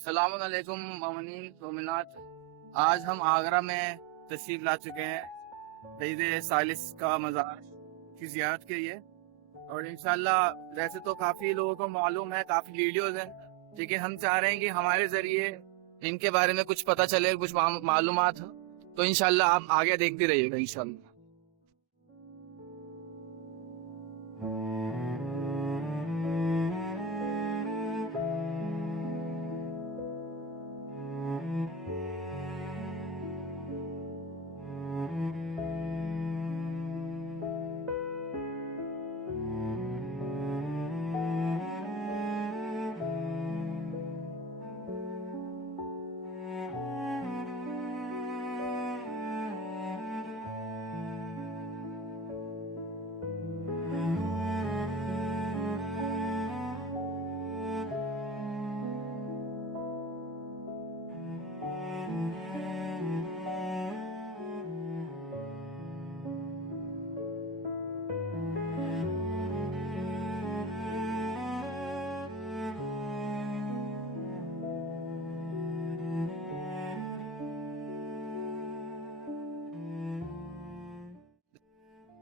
अस्सलाम वालेकुम मोमिनीन मोमिनात। आज हम आगरा में तशरीफ ला चुके हैं शहीद सालिस का मज़ार की ज़ियारत के लिए। और इंशाल्लाह वैसे तो काफ़ी लोगों को मालूम है, काफ़ी वीडियोज़ हैं, लेकिन हम चाह रहे हैं कि हमारे ज़रिए इनके बारे में कुछ पता चले, कुछ मालूमात हो। तो इंशाल्लाह आप आगे देखते रहिएगा इंशाल्लाह।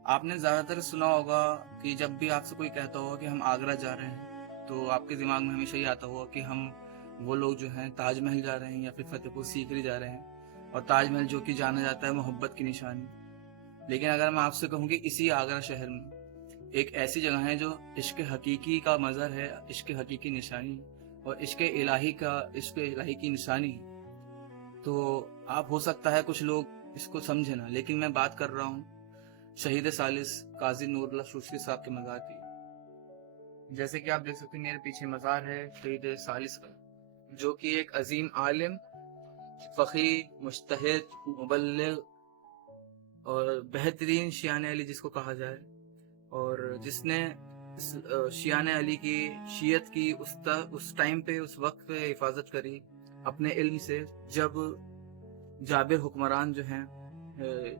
आपने ज़्यादातर सुना होगा कि जब भी आपसे कोई कहता होगा कि हम आगरा जा रहे हैं, तो आपके दिमाग में हमेशा ये आता होगा कि हम वो लोग जो हैं ताजमहल जा रहे हैं या फिर फतेहपुर सीकरी जा रहे हैं। और ताजमहल जो कि जाना जाता है मोहब्बत की निशानी। लेकिन अगर मैं आपसे कहूँ कि इसी आगरा शहर में एक ऐसी जगह है जो इश्क हकीकी का मज़हर है, इश्क हकीकी निशानी और इश्क इलाही की निशानी, तो आप हो सकता है कुछ लोग इसको समझे ना, लेकिन मैं बात कर रहा हूँ शहीद सालिस काजी नूरुल्लाह चौधरी साहब के मज़ार की। जैसे कि आप देख सकते हैं मेरे पीछे मज़ार है शहीद सालिस का, जो कि एक अजीम आलिम, फ़क़ी, मुज्तहिद, मुबल्लिग और बेहतरीन शियान अली जिसको कहा जाए, और जिसने शियान अली की शियत की उस टाइम पे, उस वक्त पे हिफाजत करी अपने इल्म से, जब जाबिर हुक्मरान जो हैं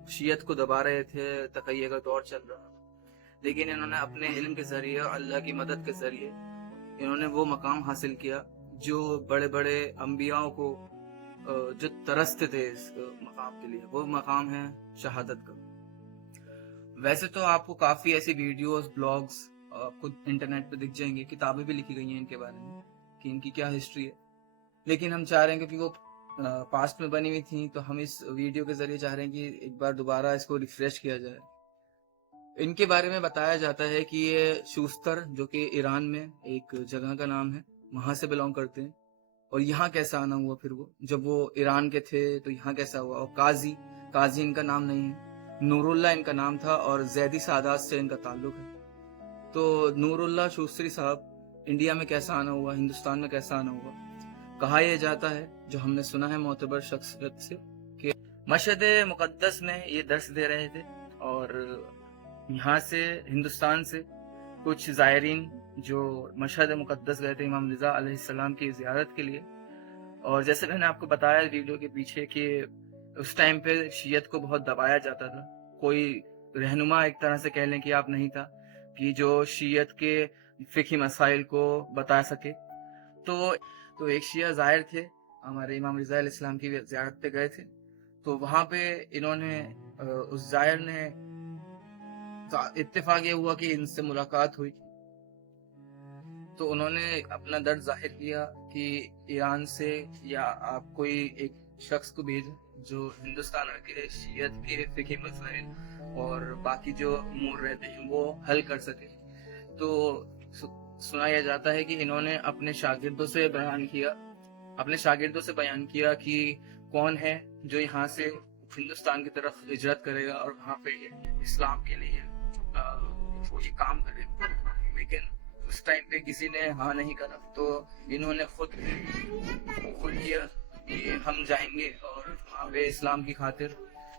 शियत को दबा रहे थे, तक़य्युद का दौर चल रहा। लेकिन इन्होंने अपने इल्म के जरिए, अल्लाह की मदद के जरिए इन्होंने वो मकाम हासिल किया जो बड़े बड़े अंबियाओं को जो तरसते थे इस मकाम के लिए, वो मकाम है शहादत का। वैसे तो आपको काफ़ी ऐसी वीडियोस, ब्लॉग्स आपको इंटरनेट पे दिख जाएंगे, किताबें भी लिखी गई हैं इनके बारे में कि इनकी क्या हिस्ट्री है। लेकिन हम चाह रहे हैं, क्योंकि वो पास्ट में बनी हुई थी, तो हम इस वीडियो के जरिए चाह रहे हैं कि एक बार दोबारा इसको रिफ्रेश किया जाए। इनके बारे में बताया जाता है कि ये शूस्तर, जो कि ईरान में एक जगह का नाम है, वहां से बिलोंग करते हैं। और यहाँ कैसा आना हुआ फिर वो, जब वो ईरान के थे तो यहाँ कैसा हुआ। और काजी इनका नाम नहीं है, नूरुल्लाह इनका नाम था, और जैदी सादात से इनका ताल्लुक है। तो नूरुल्लाह चौधरी साहब इंडिया में कैसा आना हुआ, हिंदुस्तान में कैसा आना हुआ, कहा यह जाता है, जो हमने सुना है मोतबर शख्सियत से, कि मशहद मुक़द्दस में ये दर्स दे रहे थे, और यहाँ से, हिंदुस्तान से कुछ ज़ायरीन जो मशहद मुक़द्दस गए थे इमाम रिज़ा अलैहिस्सलाम की ज़ियारत के लिए। और जैसे मैंने आपको बताया वीडियो के पीछे कि उस टाइम पे शियत को बहुत दबाया जाता था, कोई रहनुमा एक तरह से कह लें कि आप नहीं था कि जो शियत के फ़िक़ही मसाइल को बता सके। तो एक शिया ज़ाहिर थे, हमारे इमाम रिज़ा अलैहिस्सलाम की ज़ियारत पे गए थे। तो वहाँ पे इन्होंने उस ज़ाहिर ने इत्तेफाक ये हुआ कि इनसे मुलाकात हुई, तो उन्होंने अपना दर्द जाहिर किया कि ईरान से या आप कोई एक शख्स को भेजें जो हिंदुस्तान के शियत के फ़िक़ही मसाइल और बाकी जो उमूर रहते हैं वो हल कर सके। तो सुनाया जाता है कि इन्होंने अपने शागिर्दों से बयान किया कि कौन है जो यहाँ से हिंदुस्तान की तरफ हिजरत करेगा और वहाँ पे इस्लाम के लिए वो ये काम करे। लेकिन उस टाइम पे किसी ने हाँ नहीं करा, तो इन्होंने खुद किया कि हम जाएंगे और वहाँ पे इस्लाम की खातिर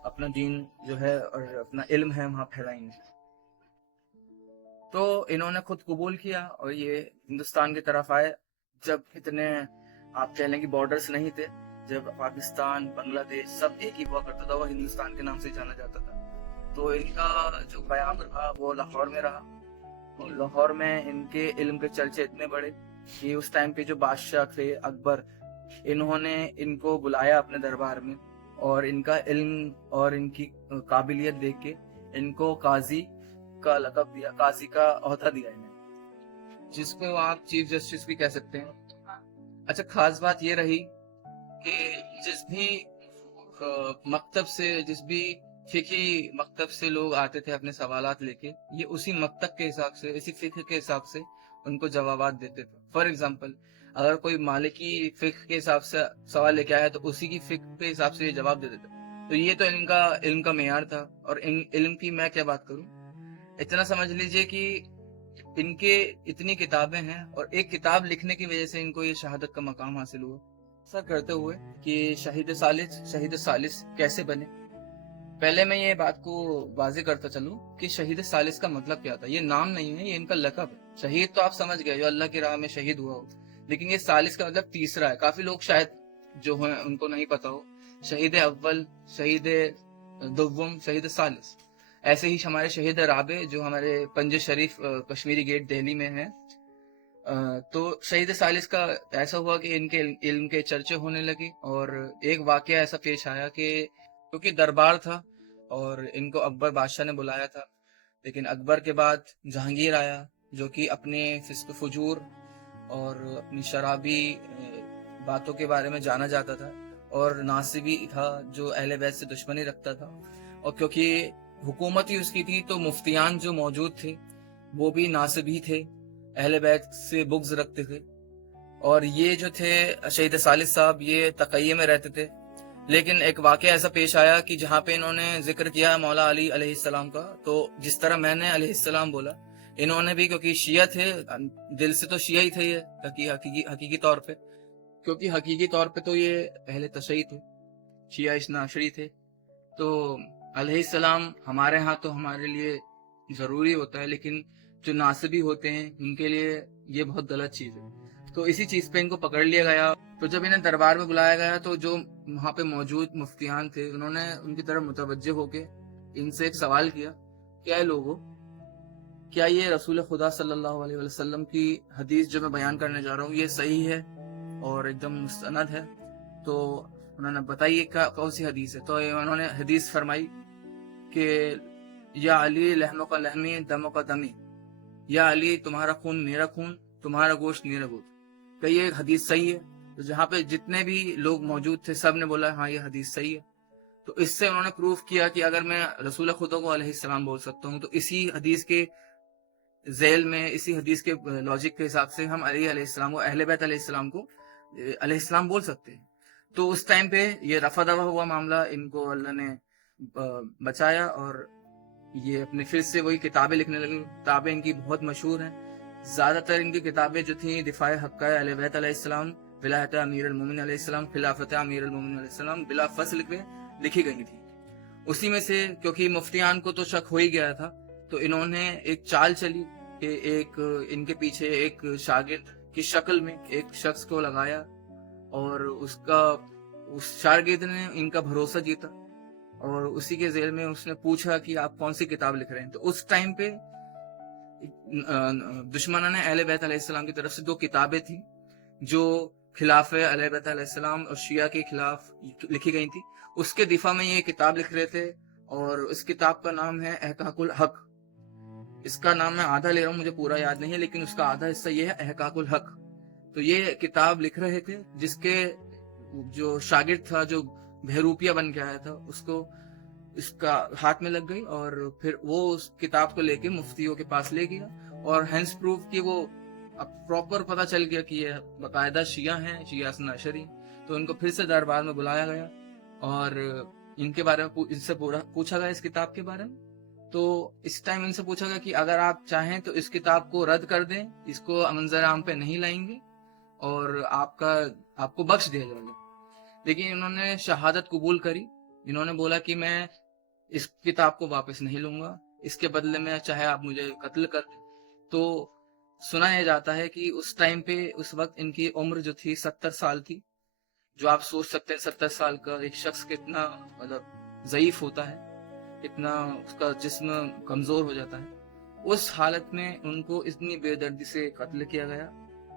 अपना दीन जो है और अपना इल्म है वहाँ फैलाएंगे। तो इन्होंने खुद कबूल किया और ये हिंदुस्तान की तरफ आए, जब इतने आप कह लें कि बॉर्डर्स नहीं थे, जब पाकिस्तान, बांग्लादेश सब एक ही हुआ करता था, वो हिंदुस्तान के नाम से जाना जाता था। तो इनका जो क़याम रहा वो लाहौर में रहा, और लाहौर में इनके इल्म के चर्चे इतने बड़े कि उस टाइम पे जो बादशाह थे अकबर, इन्होंने इनको बुलाया अपने दरबार में और इनका इल्म और इनकी काबिलियत देख के इनको काजी का लक़ब दिया, काजी का ओहदा दिया इन्हें, जिसको आप चीफ जस्टिस भी कह सकते हैं। अच्छा, खास बात ये रही कि जिस भी मकतब से, जिस भी फिकी मकतब से लोग आते थे अपने सवालात लेके, ये उसी मकतब के हिसाब से, इसी फिक्र के हिसाब से उनको जवाबात देते थे। फॉर एग्जाम्पल, अगर कोई मालिकी फिक्र के हिसाब से सवाल लेके आया तो उसी की फिक्र के हिसाब से ये जवाब देते थे। तो ये तो इल्म का मेयार था। और इल्म की मैं क्या बात करूं, इतना समझ लीजिए कि इनके इतनी किताबें हैं और एक किताब लिखने की वजह से इनको ये शहादत का मकाम हासिल हुआ। ऐसा करते हुए कि शहीद सालिस कैसे बने, पहले मैं ये बात को वाज़ेह करता चलूं कि शहीद सालिस का मतलब क्या था। ये नाम नहीं है, ये इनका लक़ब है। शहीद तो आप समझ गए, जो अल्लाह की राह में शहीद हुआ हो, लेकिन ये सालिस का मतलब तीसरा है। काफी लोग शायद जो हैं उनको नहीं पता हो, शहीद अव्वल, शहीद दुव्वम, शहीद सालिस। ऐसे ही हमारे शहीद राबे जो हमारे पंज शरीफ कश्मीरी गेट दिल्ली में है, तो शहीद सालिस का ऐसा हुआ कि इनके इल्म के चर्चे होने लगे। और एक वाकया ऐसा पेश आया कि क्योंकि दरबार था और इनको अकबर बादशाह ने बुलाया था, लेकिन अकबर के बाद जहांगीर आया जो कि अपने फिस्क फुजूर और अपनी शराबी बातों के बारे में जाना जाता था, और नासिबी था जो अहले बैत से दुश्मनी रखता था। और क्योंकि हुकूमत ही उसकी थी तो मुफ्तियान जो मौजूद थे वो भी नासिबी थे, अहले बैत से बुग्ज रखते थे। और ये जो थे शहीद सालिस साहब, ये तक़य्ये में रहते थे। लेकिन एक वाक़या ऐसा पेश आया कि जहाँ पे इन्होंने जिक्र किया मौला अली अलैहिस्सलाम का, तो जिस तरह मैंने अलैहिस्सलाम बोला, इन्होंने भी, क्योंकि शिया थे, दिल से तो शिया ही थे ये हकीकी तौर पे, क्योंकि हकीकी तौर पे तो ये अहले तशय्युद थे, शिया इस्ना अशरी थे। तो अलैहिस्सलाम हमारे यहाँ तो हमारे लिए जरूरी होता है, लेकिन जो नासिबी होते हैं उनके लिए ये बहुत गलत चीज है। तो इसी चीज पे इनको पकड़ लिया गया। तो जब इन्हें दरबार में बुलाया गया तो जो वहाँ पे मौजूद मुफ्तियान थे उन्होंने उनकी तरफ मुतवज्जे होके इनसे एक सवाल किया, क्या है लोगों, क्या ये रसूल खुदा सल्लल्लाहु अलैहि वसल्लम की हदीस जो मैं बयान करने जा रहा हूँ ये सही है और एकदम मुस्तनद है? तो उन्होंने बताइए कौन सी हदीस है। तो उन्होंने हदीस फरमाई कि या अली लहमो का लहमी दमो का दमी, या अली तुम्हारा खून मेरा खून, तुम्हारा गोश्त मेरा गोश्त। क्या ये हदीस सही है? तो जहाँ पे जितने भी लोग मौजूद थे सब ने बोला हाँ ये हदीस सही है। तो इससे उन्होंने प्रूफ किया कि अगर मैं रसूल खुदा को अलैहिस्सलाम बोल सकता हूँ तो इसी हदीस के जेल में, इसी हदीस के लॉजिक के हिसाब से हम अली अलैहिस्सलाम को, अहले बैत अलैहिस्सलाम को अलैहिस्सलाम बोल सकते हैं। तो उस टाइम पे ये रफा दफा हुआ मामला, इनको अल्लाह ने बचाया और ये अपने फिर से वही किताबें लिखने लगे। किताबें इनकी बहुत मशहूर हैं। ज्यादातर इनकी किताबें जो थी दिफाए हक़ अहले बैत अलैहिस्सलाम, विलायत अमीर अल-मोमिनीन अलैहिस्सलाम, खिलाफत अमीर अल-मोमिनीन अलैहिस्सलाम बिला फसल पे लिखी गई थी। उसी में से क्योंकि मुफ्तियान को तो शक हो ही गया था, तो इन्होंने एक चाल चली कि एक इनके पीछे एक शागिर्द की शक्ल में एक शख्स को लगाया और उस शागिर्द ने इनका भरोसा जीता और उसी के जेल में उसने पूछा कि आप कौन सी किताब लिख रहे हैं। तो उस टाइम पे दुश्मनान अहले बैत अलैहिस्सलाम की तरफ से दो किताबें थी जो खिलाफ अहले बैत अलैहिस्सलाम और शिया के खिलाफ लिखी गई थी। उसके दिफा में ये किताब लिख रहे थे और उस किताब का नाम है एहकाकुल हक। इसका नाम मैं आधा ले रहा हूँ, मुझे पूरा याद नहीं है, लेकिन उसका आधा हिस्सा ये है एहकाकुल हक। तो ये किताब लिख रहे थे जिसके जो शागिर्द था, जो बहरूपिया बन के आया था, उसको इसका हाथ में लग गई और फिर वो उस किताब को लेके मुफ्तियों के पास ले गया और हेंस प्रूफ कि वो अब प्रॉपर पता चल गया कि ये बाकायदा शिया हैं, शिया इस्ना अशरी। तो इनको फिर से दरबार में बुलाया गया और इनके बारे में इनसे पूछा गया इस किताब के बारे में। तो इस टाइम इनसे पूछा गया कि अगर आप चाहें तो इस किताब को रद्द कर दें, इसको मंजर आम पे नहीं लाएंगे और आपको बख्श दिया जाएगा। लेकिन इन्होंने शहादत कबूल करी। इन्होंने बोला कि मैं इस किताब को वापस नहीं लूंगा, इसके बदले में चाहे आप मुझे कत्ल कर दें। तो सुना यह जाता है कि उस टाइम पे, उस वक्त इनकी उम्र जो थी 70 साल थी। जो आप सोच सकते हैं 70 साल का एक शख्स कितना मतलब ज़ईफ होता है, कितना उसका जिस्म कमजोर हो जाता है। उस हालत में उनको इतनी बेदर्दी से कत्ल किया गया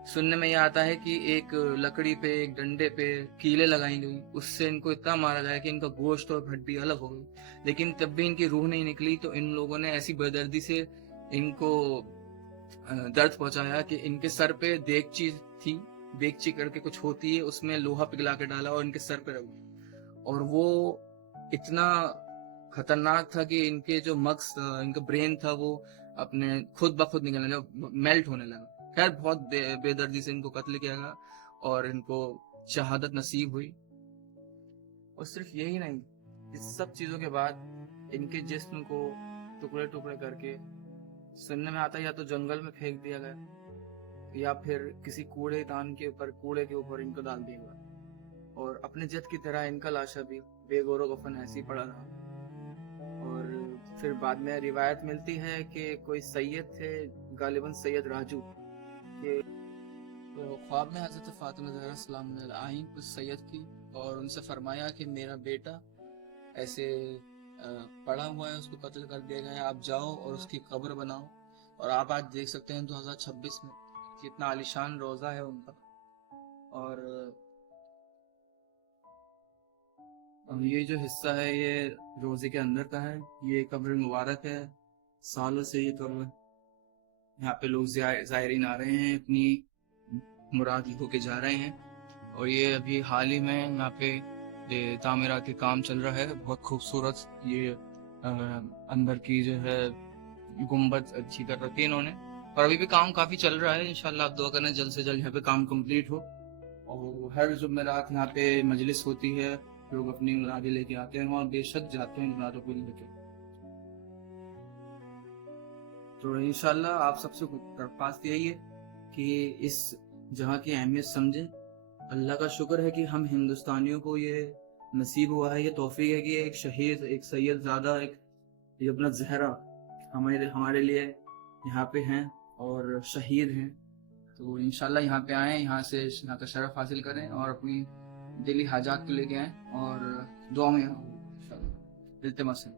सुनने में ये आता है कि एक लकड़ी पे, एक डंडे पे कीलें लगाई गई, उससे इनको इतना मारा गया कि इनका गोश्त और हड्डी अलग हो गई, लेकिन तब भी इनकी रूह नहीं निकली। तो इन लोगों ने ऐसी बेदर्दी से इनको दर्द पहुंचाया कि इनके सर पे देगची थी, देगची करके कुछ होती है, उसमें लोहा पिघला के डाला और इनके सर पे रख दिया। और वो इतना खतरनाक था कि इनके जो मग्स, इनका ब्रेन था, वो अपने खुद ब खुद निकलने लगा, मेल्ट होने लगा। खैर बहुत बेदर्दी से इनको कत्ल किया गया और इनको शहादत नसीब हुई। और सिर्फ यही नहीं, इस सब चीजों के बाद इनके जिस्म को टुकड़े टुकड़े करके, सुनने में आता है या तो जंगल में फेंक दिया गया या फिर किसी कूड़ेदान के ऊपर, कूड़े के ऊपर इनको डाल दिया गया। और अपने जद की तरह इनका लाशा भी बेगौरो कफन ऐसे ही पड़ा रहा। और फिर बाद में रिवायत मिलती है कि कोई सैयद थे, गालिबन सैयद राजू के, तो ख्वाब में हजरत फातिमा ज़हरा सलाम आई उस सैयद की और उनसे फरमाया कि मेरा बेटा ऐसे पड़ा हुआ है, उसको कत्ल कर दिया गया है, आप जाओ और उसकी कब्र बनाओ। और आप आज देख सकते हैं 2026 में कितना आलिशान रोज़ा है उनका। और ये जो हिस्सा है ये रोज़े के अंदर का है, ये कब्र मुबारक है। सालों से ये कब्र, यहाँ पे लोग ज़ायरीन आ रहे हैं, अपनी मुराद होके जा रहे हैं। और ये अभी हाल ही में यहाँ पे ये तामीरात के काम चल रहा है, बहुत खूबसूरत। ये अंदर की जो है गुम्बद अच्छी कर रखी है इन्होंने, और अभी भी काम काफी चल रहा है। इंशाल्लाह आप दुआ करना जल्द से जल्द यहाँ पे काम कंप्लीट हो। और हर जुमेरात यहाँ पे मजलिस होती है, लोग अपनी मुरादें लेके आते हैं और बेशक जाते हैं मुरादों को लेके। तो इंशाल्लाह आप सबसे दरख्वास्त यही है कि इस जहाँ की अहमियत समझें। अल्लाह का शुक्र है कि हम हिंदुस्तानियों को ये नसीब हुआ है, ये तौफीक है कि एक शहीद, एक सैयद ज़ादा, एक ये अपना ज़हरा हमारे लिए यहाँ पे हैं और शहीद हैं। तो इंशाल्लाह यहाँ पे आएँ, यहाँ से यहाँ का शरफ हासिल करें और अपनी दिली हाजात को लेके आएँ और दुआ में इंशाल्लाह। इल्तिमास है।